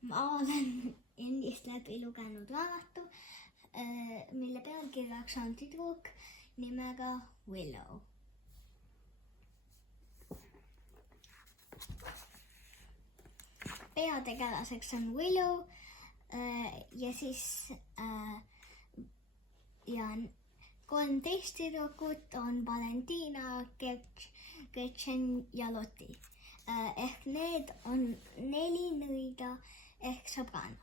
Ma olen endist läbi lugenud raamatu, mille pealkirjaks on tüdruk nimega Willow. Peategelaseks on Willow ja siis ja 13 tüdrukut on Valentina, Gretchen ja Lotti. Ehk need on 4 nõida ehk sõbrannad.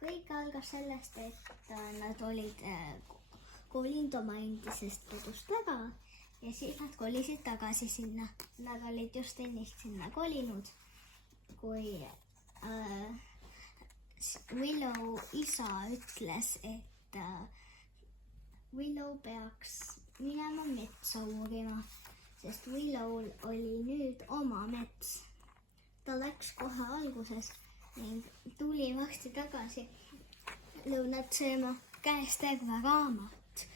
Kõik algas sellest, et nad olid kolinud oma endisest kodust ära ja siis nad kolisid tagasi sinna. Nad olid just ennist sinna kolinud, kui Willow isa ütles, et Willow peaks minema metsa uurima, sest Willow'l oli nüüd oma mets. Ta läks kohe alguses ning tuli varsti tagasi lõunat sööma, käes terve raamat,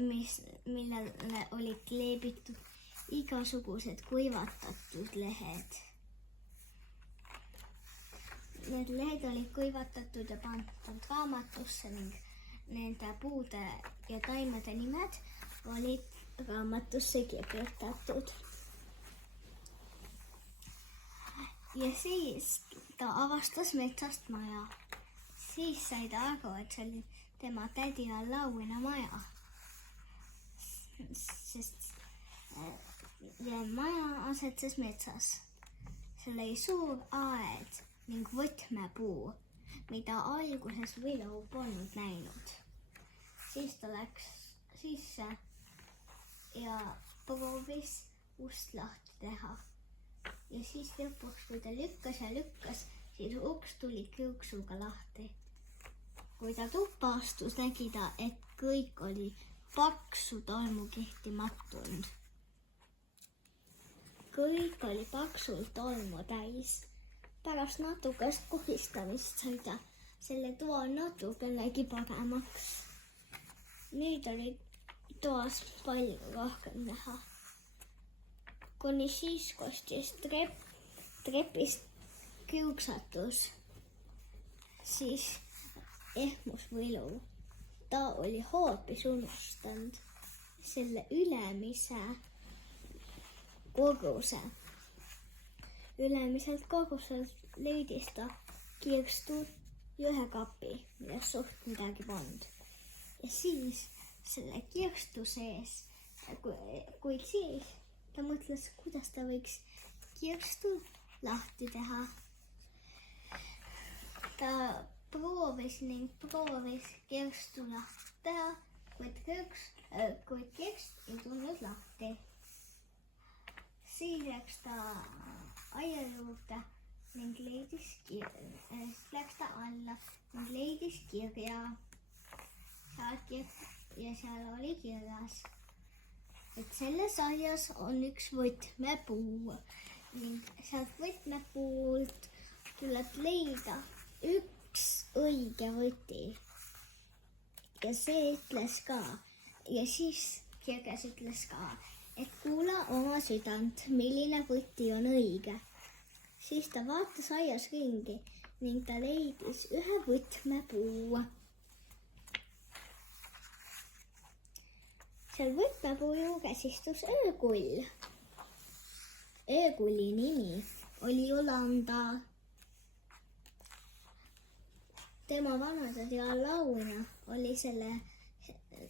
millele olid kleebitud igasugused kuivatatud lehed. Need lehed olid kuivatatud ja pandud raamatusse ning nende puude ja taimede nimed olid raamatusse kirjutatud. Ja siis ta avastas metsast maja. Siis sai ta aru, et see oli tema tädi Allauina maja. Sest maja asetses metsas. Seal oli suur aed ning võtmepuu, mida alguses Willow polnud näinud. Siis ta läks sisse ja proovis ust lahti teha. Ja siis lõpuks, kui ta lükkas, siis uks tuli kriuksuga lahti. Kui ta tuppa astus, nägi ta, et kõik oli paksu tolmukihti mattunud. Kõik oli paksult tolmu täis. Pärast natukest kohistamist sai ta selle toa natukenegi paremaks. Nüüd oli toas palju rohkem näha. Kuni siis kostis trepist kriuksatus. Siis ehmus Willow. Ta oli hoopis unustanud selle ülemise koguse. Ülemiselt koguselt leidis ta kirstu jõhekapi, milles suht midagi polnud. Ja siis selle kirstu sees, kuid siis ta mõtles, kuidas ta võiks kirstu lahti teha. Ta proovis kirstu lahti teha, kuid kirst ei tulnud lahti. Siis läks ta aia juurde ning läks ta alla ning leidis kirja. Ja seal oli kirjas, et selles aias on üks võtmepuu ning sealt võtmepuult tuleb leida üks õige võti. Ja see ütles ka, ja siis kirjas ütles ka, et kuula oma südant, milline võti on õige. Siis ta vaatas aias ringi ning ta leidis ühe võtmepuu. Seal võtmepuu juures istus öökull. Öökulli nimi oli Jolanda. Tema vanatädi Allauina oli selle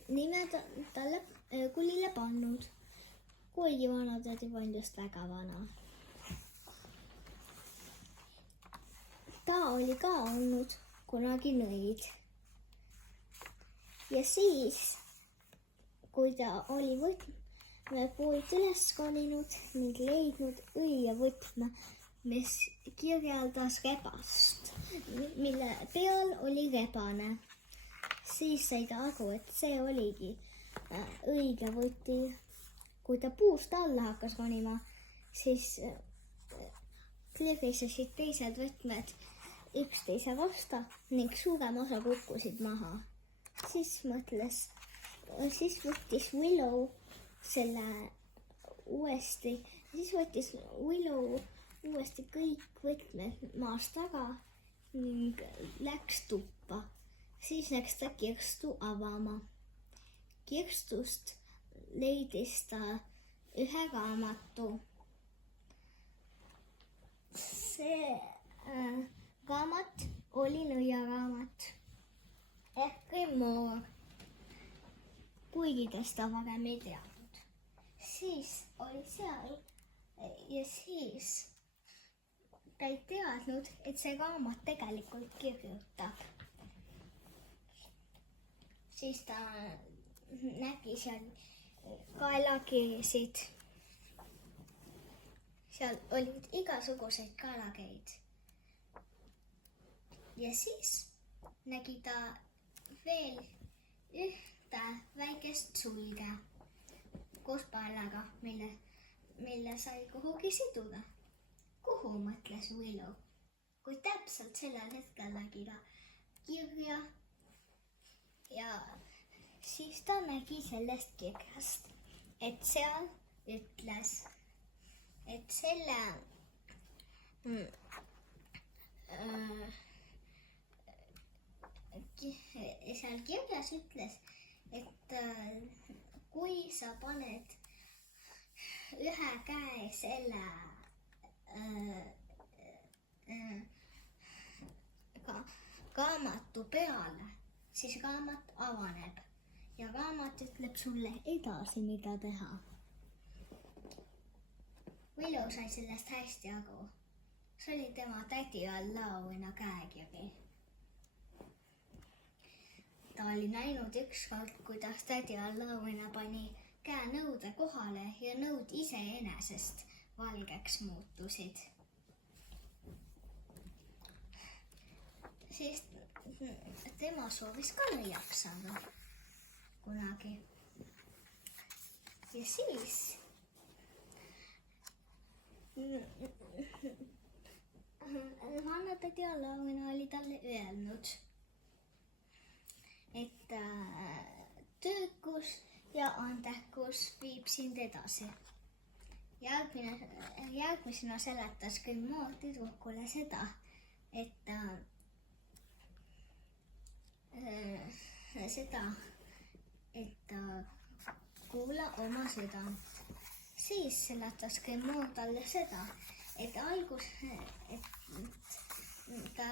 nime talle öökullile pannud, kuigi vanatädi polnud just väga vana. Ta oli ka olnud kunagi nõid. Ja siis, kui ta oli võtmepuult üles kolinud ning leidnud õige võtme, mis kirjeldas rebast, mille peal oli rebane. Siis sai ta aru, et see oligi õige võti. Kui ta puust alla hakkas ronima, siis klirisesid teised võtmed üksteise vastu ning suurem osa kukkusid maha. Siis mõtles siis võttis Willow selle uuesti, siis võttis Willow uuesti kõik võtmed maast taga ning läks tuppa. Siis läks ta kirstu avama. Kirstust leidis ta ühe raamatu. See raamat oli nõiaraamat ehk Grimoire, kuigi ta seda varem ei teadnud. Siis oli seal ja siis ta ei teadnud, et see raamat tegelikult kirjutab. Siis ta nägi seal kaelakirjasid. Seal olid igasuguseid kaelakirjasid. Ja siis nägi ta veel ühte väikest sulge koos paelaga, mille sai kuhugi siduda. Kuhu mõtles Willow, kui täpselt sellel hetkel nägi ta kirja ja siis ta nägi sellest kirjast, et seal ütles, et selle seal kirjas ütles, et kui sa paned ühe käe selle raamatu peale, siis raamat avaneb ja raamat ütleb sulle edasi, mida teha. Willow sai sellest hästi aru. See oli tema tädi Allauina käekiri. Ta oli näinud ükskord, kuidas tädi Allauina pani käe nõude kohale ja nõud iseenesest valgeks muutusid. Siis tema soovis ka nõiaks saada kunagi. Ja siis vannatädi Allauina oli talle öelnud, et töökus ja andekus viib sind edasi. Järgmisena seletas Grimoire tüdrukule seda, et kuula oma südant. Siis seletas Grimoire talle seda, et ta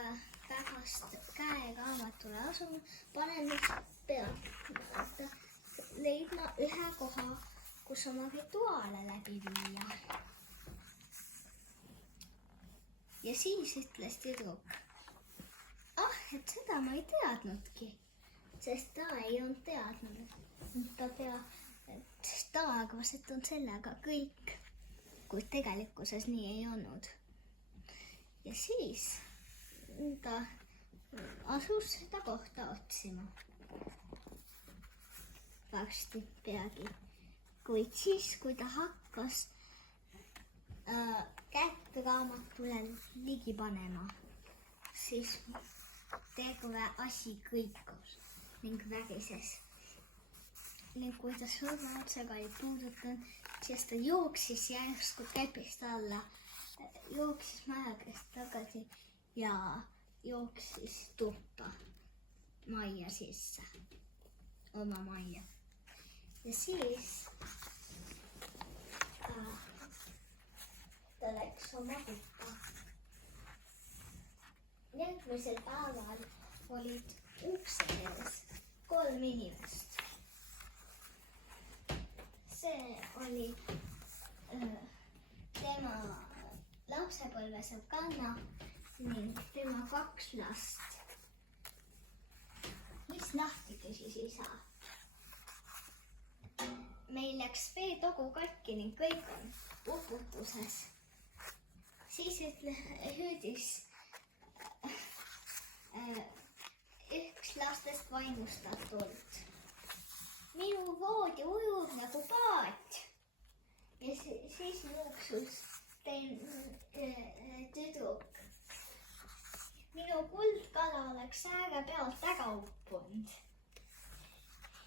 pärast käeraamatule asuma panenud peab leidma ühe koha, kus oma rituaale läbi viia. Ja siis ütles tüdruk, et seda ma ei teadnudki, sest ta ei olnud teadnud. Ta arvas, et on sellega kõik, kuid tegelikkuses nii ei olnud. Ja siis ta asus seda kohta otsima. Varsti peagi. Kuid siis, kui ta hakkas kätt raamatule ligi panema, siis terve asi kõikus ning värises. Ning kui ta surmaotsega ei puudutanud, siis ta jooksis järsku trepist alla, jooksis majakest tagasi ja jooksis tuppa majja sisse, oma majja. Ja siis ta läks oma tuppa. Järgmisel päeval olid ukse ees 3 inimest. See oli tema lapsepõlvesõbranna ning tema 2 last. Mis lahti, küsis isa. Meil läks veetogu katki ning kõik on uputuses. Siis hüüdis üks lastest vaimustatult. Minu voodi ujub nagu paat. Ja siis jooksus tüdruk. Minu kuldkala oleks ääre pealt ära uppunud.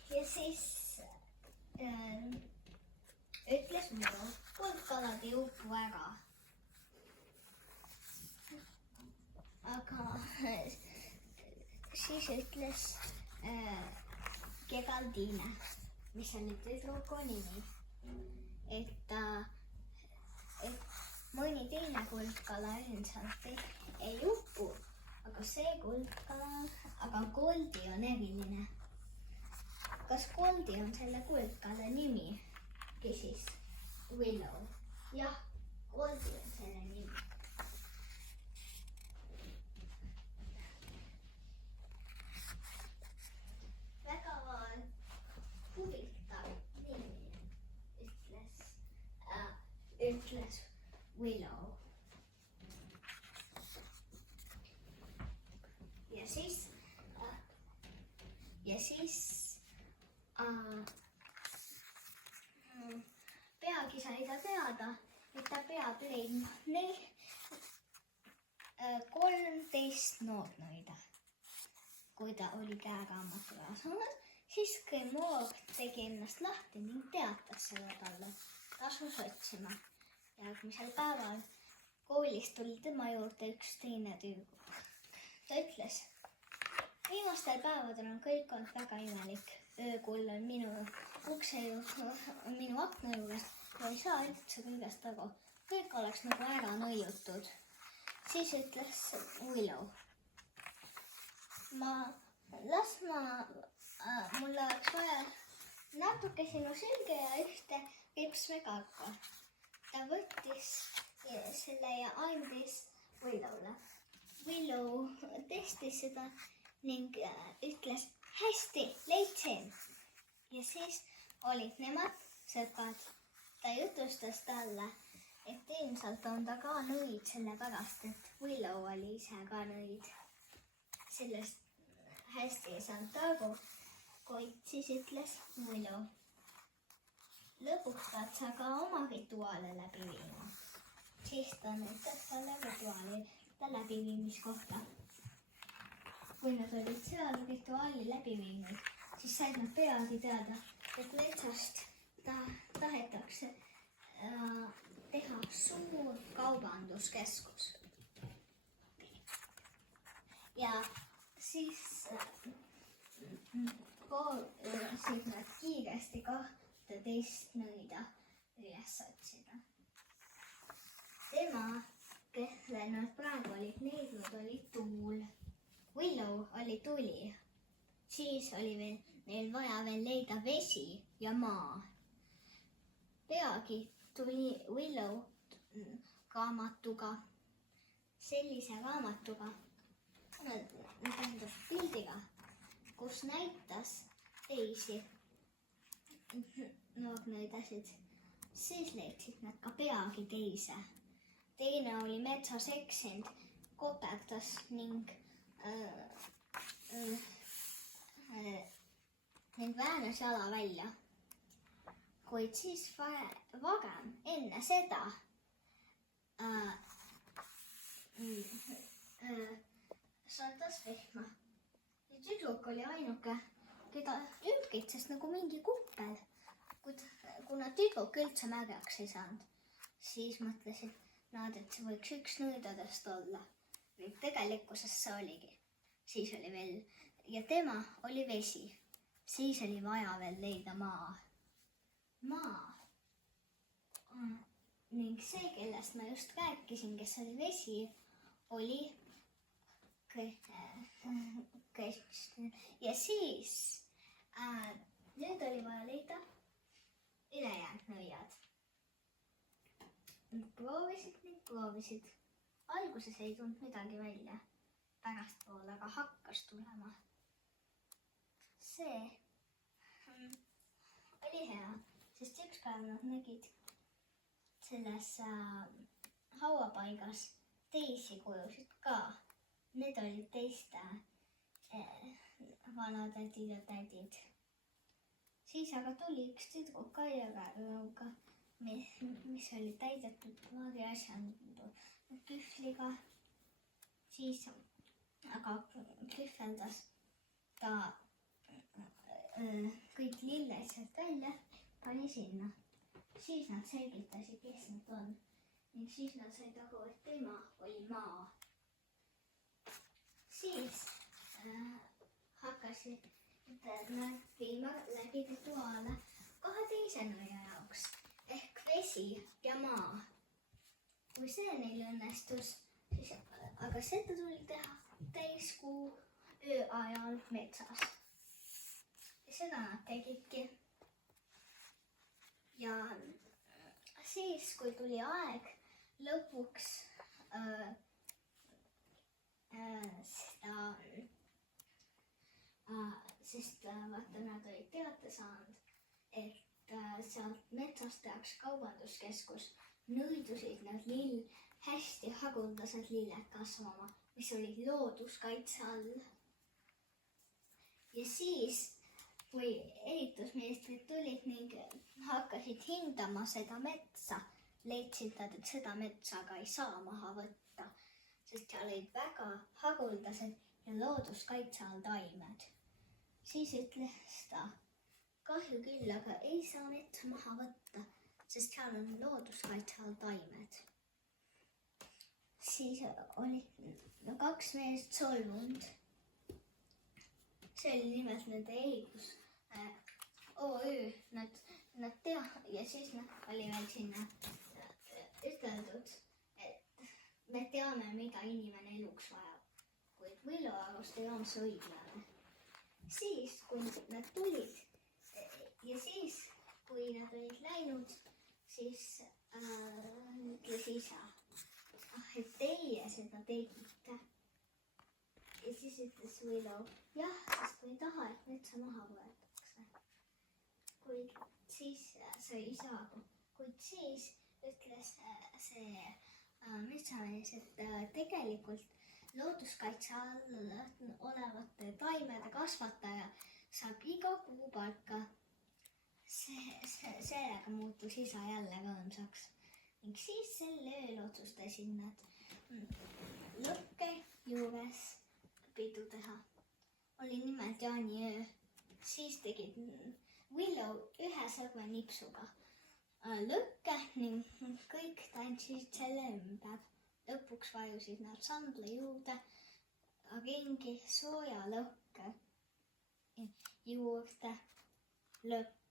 Ja siis ütles Willow, kuldkalad ei upu ära. Aga siis ütles Geraldine, mis on nüüd tüdruku nimi, et mõni teine kuldkala ilmselt ei upu, aga see kuldkala, aga Goldi on eriline. Kas Goldi on selle kuldkala nimi? Küsis Willow. Jah, Goldi on selle nimi. Väga huvitav nimi, ütles Willow. Ja siis peagi sai ta teada, et ta peab leidma 13 noornõida. Kui ta oli käeraamatuga asunud, siis Grimoire tegi ennast lahti ning teatas seda talle. Ta asus otsima. Järgmisel päeval koolis tuli tema juurde üks teine tüdruk. Ta ütles, viimastel päevadel on kõik olnud väga imelik. Öökull on minu akna juures ja ei saa üldse kõigest aru. Kõik oleks nagu ära nõiutud. Siis ütles Willow. Mul oleks vaja natuke sinu sülge ja ühte ripsmekarpa. Ta võttis selle ja andis Willowle. Willow testis seda ning ütles, hästi, leidsin. Ja siis olid nemad sõbrad. Ta jutustas talle, et ilmselt on ta ka nõid sellepärast, et Willow oli ise ka nõid. Sellest hästi ei saanud aru, kuid siis ütles Willow. Lõpuks pead sa ka oma rituaale läbi viima. Siis ta näitas talle rituaalide läbiviimiskohta. Kui nad olid seal rituaali läbi viinud, siis said nad peagi teada, et metsast tahetakse teha suur kaubanduskeskus. Ja siis nad kiiresti 12 nõida üles otsida. Tema, kelle nad praegu olid leidnud, oli tuul. Willow oli tuli. Siis oli neil vaja veel leida vesi ja maa. Peagi tuli Willow raamatuga, sellise raamatuga, pildiga, kus näitas teisi noornõidasid. Siis leidsid nad ka peagi teise. Teine oli metsas eksinud, koperdas ning väänas jala välja. Kuid siis varem, enne seda, sadas vihma. Tüdruk oli ainuke, keda ülgitses nagu mingi kuppel. Kuna tüdruk üldse märjaks ei saanud, siis mõtlesid nad, et see võiks üks nõidadest olla. Tegelikkuses see oligi. Siis oli veel, ja tema oli vesi. Siis oli vaja veel leida maa. Ning see, kellest ma just rääkisin, kes oli vesi, oli ja siis nüüd oli vaja leida ülejäänud nõiad. Proovisid. Alguses ei tulnud midagi välja. Pärastpoole aga hakkas tulema. See oli hea, sest üks päev nad nägid selles hauapaigas teisi kujusid ka. Need olid teiste vanatädid ja tädid. Siis aga tuli üks tüdruk aiarõuga, mis oli täidetud klaari asjandu kühvliga. Siis aga kühveldas ta kõik lilled sealt välja, pani sinna. Siis nad selgitasid, kes nad on. Ning siis nad said aru, et tema oli maa. Siis hakkasid nad viima läbi rituaale 2 teise nõia jaoks ehk vesi ja maa. Kui see neil õnnestus, siis aga seda tuli teha täiskuu öö ajal metsas. Ja seda nad tegidki. Ja siis, kui tuli aeg lõpuks sest vaata, nad olid teada saanud, et sealt metsast tehakse kaubanduskeskus, nõidusid nad hästi haguldased lilled kasvama, mis olid looduskaitse all. Ja siis, kui ehitusmeistrid tulid ning hakkasid hindama seda metsa, leidsid nad, et seda metsa aga ei saa maha võtta, sest seal olid väga haguldased ja looduskaitse all taimed. Siis ütles ta, kahju küll, aga ei saa metsa maha võtta, sest seal on looduskaitse all taimed. Siis olid 2 meest solvunud. See oli nimelt nende ehitus OÜ, nad ja siis oli veel sinna üteldud, et me teame, mida inimene eluks vajab, kuid Willow-alust ei olnud see õiglane. Siis, kui nad tulid ja siis, kui nad olid läinud, siis ütles isa, et teie seda tegite. Ja siis ütles Willow, jah, sest me ei taha, et metsa maha võetakse. Kuid siis sai isa aru, kuid siis ütles see metsamees, et tegelikult looduskaitse all olevate taimede kasvataja saab iga kuu palka. Sellega muutus isa jälle rõõmsaks. Ning siis sel ööl otsustasid nad lõkke juures pidu teha. Oli nimelt jaaniöö. Siis tegid Willow ühe sõrme nipsuga lõkke ning kõik tantsisid selle ümber. Lõpuks vajusid nad sandla juurde ringi sooja lõkke juurde. Lõpp.